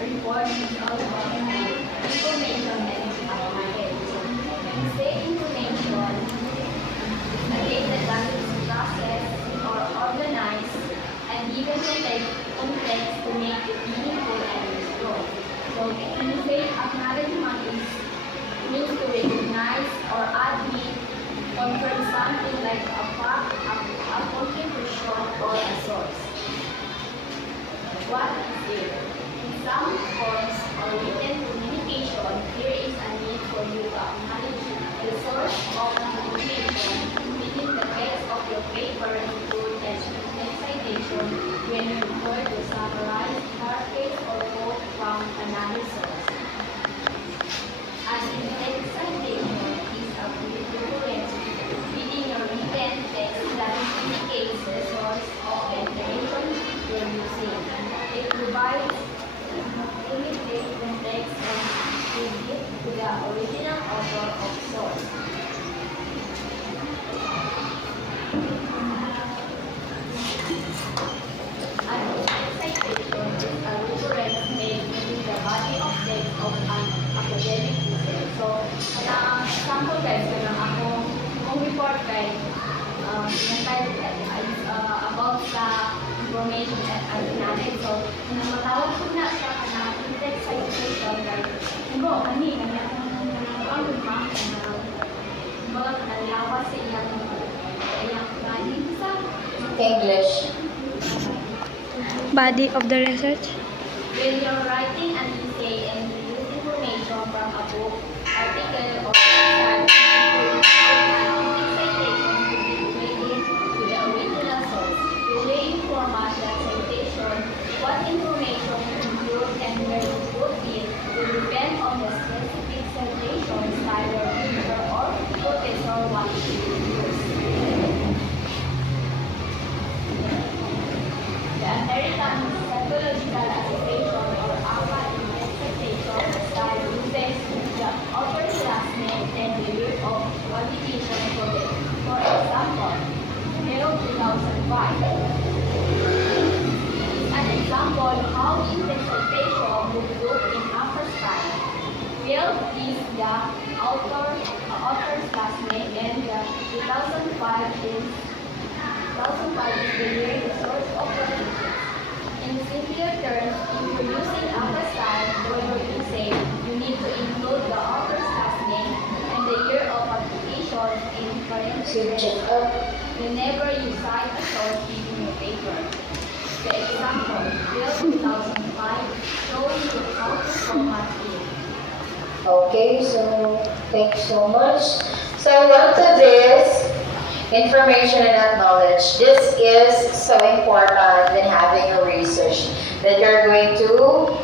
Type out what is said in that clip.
report is all about information that is acquired. We say information is a data that is processed or organized and given context to make it meaningful and useful. So when you say acknowledgement is means to recognize or admit, confirm something like a fact, a contribution, or a source. What is it? In some forms or written communication, there is a need for you to acknowledge the source of the information within the text of your paper, include and citation when required to summarize, paraphrase, or quote from another source. As in text citation is a reference within your written text that indicates the source of the information you're using. It provides immediate context and credit to the original author of source. An citation is a reference made within the body of text of an academic research. So, ang example guys, kanang akong report kay about sa information at natin. So, nang matawag ko na sa kanang text citation guys, hindi, kanya ang lumang mga nalawa sa iyang body sa English. Body of the research. when you're writing an essay and you use information from a book, article, or website, citation to be related to the original source. The way you format that citation, what information you include and where you put it will depend on the specific citation style your teacher or professor wants you to use. The American Psychological Association or APA citation style uses the author's last name and the year of publication for example, May 2005. An example how in the citation would look in APA style. Field is the author's last name and the 2005 is the year the source of publication. In simpler terms, if you're using APA style for your essay, you need to include the author's last name and the year of publication in parentheses whenever you cite a source in your paper. The example, Bill 2005, showing you how to format it. Okay, so thank you so much. So on to this information and knowledge. This is so important when having a research that you're going to